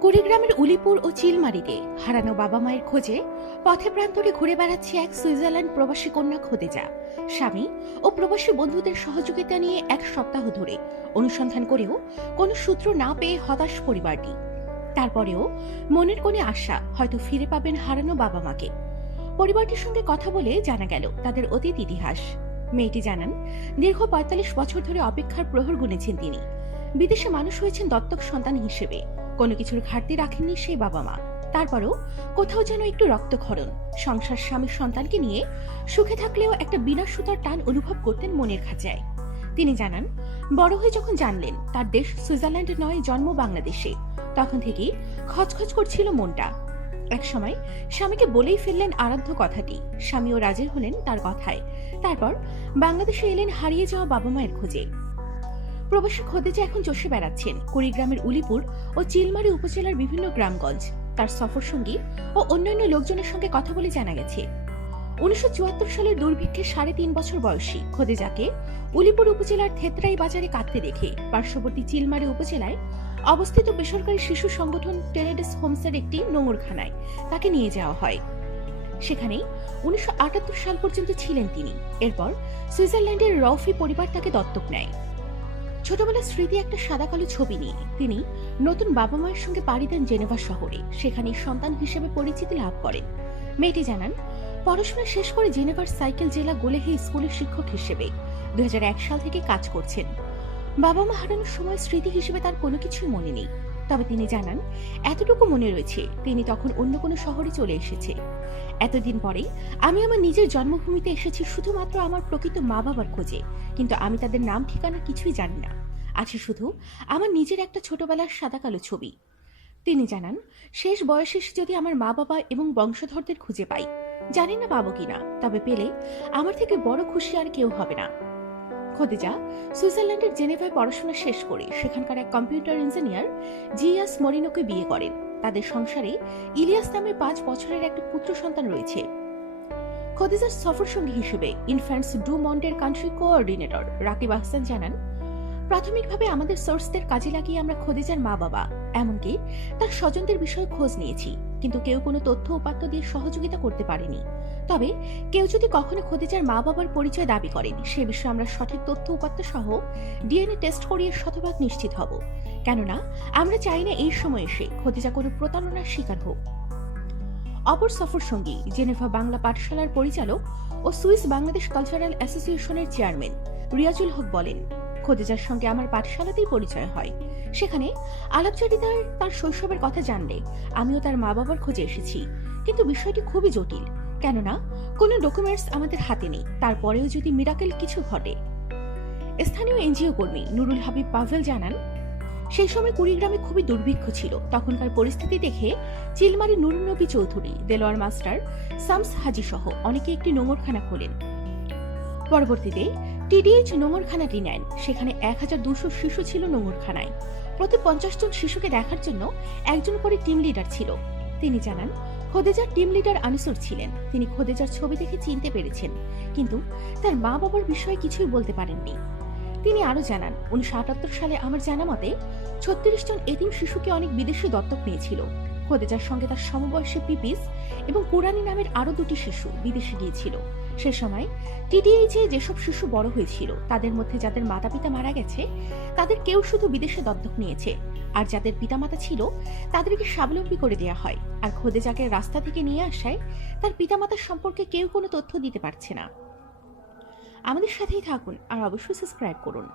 কুড়িগ্রামের উলিপুর ও চিলমারিতে হারানো বাবা মায়ের খোঁজে পথে প্রান্তরে ঘুরে বেড়াচ্ছে এক সুইজারল্যান্ড প্রবাসী কন্যা খোদেজা। স্বামী ও প্রবাসী বন্ধুদের সহযোগিতা নিয়ে এক সপ্তাহ ধরে অনুসন্ধান করেও কোনো সূত্র না পেয়ে হতাশ পরিবারটি। তারপরেও মনের কোণে আশা হয়তো ফিরে পাবেন হারানো বাবা মাকে। পরিবারটির সঙ্গে কথা বলে জানা গেল তাদের অতীত ইতিহাস। মেয়েটি জানান, দীর্ঘ পঁয়তাল্লিশ বছর ধরে অপেক্ষার প্রহর গুনেছেন তিনি। বিদেশে মানুষ হয়েছেন দত্তক সন্তান হিসেবে। কোনো কিছুর ঘাটতি রাখেননি সেই বাবা মা তারপরও কোথাও যেন একটু রক্তক্ষরণ, সংসার স্বামীর সন্তানকে নিয়ে সুখে থাকলেও একটা বিনা সুতার টান অনুভব করতেন মনের খাঁচায়। তিনি জানান, বড় হয়ে যখন জানলেন তার দেশ সুইজারল্যান্ড নয়, জন্ম বাংলাদেশে, তখন থেকেই খচখচ করছিল মনটা। একসময় স্বামীকে বলেই ফেললেন আরাধ্য কথাটি। স্বামীও রাজি হলেন তার কথায়। তারপর বাংলাদেশে এলেন হারিয়ে যাওয়া বাবা মায়ের খোঁজে। প্রবাসী খোদেজা এখন চষে বেড়াচ্ছেন। কুড়িগ্রামের উলিপুর ও চিলমারি উপজেলার বিভিন্ন গ্রামগঞ্জ। তার সফর সঙ্গী ও অন্যান্য লোকজনের সঙ্গে কথা বলে জানা গেছে। উনিশশো চুয়াত্তর সালের দুর্ভিক্ষে সাড়ে তিন বছর বয়সী খোদেজাকে উলিপুর উপজেলার থেতরাই বাজারে কাঁদতে দেখে পার্শ্ববর্তী চিলমারি উপজেলায় অবস্থিত বেসরকারি শিশু সংগঠন টেরেডেস হোমসের একটি নোংরখানায় তাকে নিয়ে যাওয়া হয়। সেখানেই উনিশশো আটাত্তর সাল পর্যন্ত ছিলেন তিনি। এরপর সুইজারল্যান্ডের রফি পরিবার তাকে দত্তক নেয়। ছোটবেলার স্মৃতি একটা সাদা কালো ছবি নিয়ে তিনি নতুন বাবা মায়ের সঙ্গে পাড়ি দেন জেনেভা শহরে। সেখানে সন্তান হিসেবে পরিচিতি লাভ করেন। মেয়েটি জানান, পড়াশোনা শেষ করে জেনেভার সাইকেল জেলা গোলেহে স্কুলের শিক্ষক হিসেবে দুই হাজার এক সাল থেকে কাজ করছেন। বাবা মা হারানোর সময় স্মৃতি হিসেবে তার কোনো কিছুই মনে নেই। তবে তিনি জানান, এতটুকু মনে রয়েছে, তিনি তখন অন্য কোনো শহরে চলে এসেছে। এতদিন পরে আমি আমার নিজের জন্মভূমিতে এসেছি শুধুমাত্র আমার প্রকৃত মা বাবার খোঁজে, কিন্তু আমি তাদের নাম, ঠিকানা কিছুই জানি না। আছে শুধু আমার নিজের একটা ছোটবেলার সাদা কালো ছবি। তিনি জানান, শেষ বয়সে যদি আমার মা বাবা এবং বংশধরদের খুঁজে পাই, জানি না পাবো কিনা, তবে পেলে আমার থেকে বড় খুশি আর কেউ হবে না। খোদেজা সুইজারল্যান্ডের জেনেভায় পড়াশোনা শেষ করে সেখানকার এক কম্পিউটার ইঞ্জিনিয়ার জিয়াস মরিনোকে বিয়ে করেন। তাদের সংসারে ইলিয়াস নামে পাঁচ বছরের একটা পুত্র সন্তান রয়েছে। খদিজার সফর সঙ্গী হিসেবে ইনফ্যান্টস ডু মন্টের কান্ট্রি কোঅর্ডিনেটর রাকিব আহসান জানান, প্রাথমিকভাবে আমাদের সোর্সদের কাজে লাগিয়ে আমরা খদিজার মা বাবা এমনকি তার স্বজনদের বিষয়ে খোঁজ নিয়েছি, কিন্তু কেউ কোনো তথ্য উপাত্ত দিয়ে সহযোগিতা করতে পারেনি। তবে কেউ যদি কখনো খদিজার মা বাবার পরিচয় দাবি করেন, সে বিষয়ে আমরা সঠিক তথ্য উপাত্ত সহ ডিএনএ টেস্ট করিয়ে শতভাগ নিশ্চিত হব। কেননা, আমরা চাই না এই সময় এসে খদিজা কোনো প্রতারণার শিকার হোক। অপর সফর সঙ্গী, জেনেভা বাংলা পাঠশালার পরিচালক ও সুইস বাংলাদেশ কালচারাল অ্যাসোসিয়েশনের চেয়ারম্যান রিয়াজুল হক বলেন খদিজার সঙ্গে আমার পাঠশালাতেই পরিচয় হয়। সেখানে আলাপচারিতার তার শৈশবের কথা জানলে আমিও তার মা বাবার খোঁজে এসেছি। কিন্তু বিষয়টি খুবই জটিল। কেননা কোনো ডকুমেন্টস আমাদের হাতে নেই। তারপরেও যদি মিরাকেল কিছু ঘটে। স্থানীয় এনজিও কর্মী নুরুল হাবিব পাভেল জানান, সেই সময় কুড়িগ্রামে খুবই দুর্ভিক্ষ ছিল। তখনকার পরিস্থিতি দেখে চিলমারি নুরুল নবী চৌধুরী, দেলোয়ার মাস্টার সামস হাজি সহ অনেকে একটি নোংরখানা খোলেন। পরবর্তীতে টিডিএইচ নোংরখানাটি নেন সেখানে এক হাজার দুশো শিশু ছিল নোংরখানায় প্রতি পঞ্চাশ জন শিশুকে দেখার জন্য একজন করে টিম লিডার ছিল। তিনি জানান, খোদেজার টিম লিডার আনিসুর ছিলেন। তিনি খোদেজার ছবি দেখে চিনতে পেরেছেন। কিন্তু তার মা বাবার বিষয়ে কিছুই বলতে পারেননি। তিনি আরও জানান, উনিশশো আটাত্তর সালে আমার জানা মতে ছত্রিশ জন এতিম শিশুকে অনেক বিদেশি দত্তক নিয়েছিল। খোদেজার সঙ্গে তার সমবয়সী পিপিস এবং পুরানি নামের আরও দুটি শিশু বিদেশে গিয়েছিল। সে সময় টিডিএইচে যেসব শিশু বড় হয়েছিল, তাদের মধ্যে যাদের মাতা পিতা মারা গেছে, তাদের কেউ শুধু বিদেশে দত্তক নিয়েছে। আর যাদের পিতামাতা ছিল, তাদেরকে স্বাবলম্বী করে দেওয়া হয়। আর খোদে যাকে রাস্তা থেকে নিয়ে আসায়, তার পিতামাতার সম্পর্কে কেউ কোনো তথ্য দিতে পারছে না। আমাদের সাথেই থাকুন আর অবশ্যই সাবস্ক্রাইব করুন।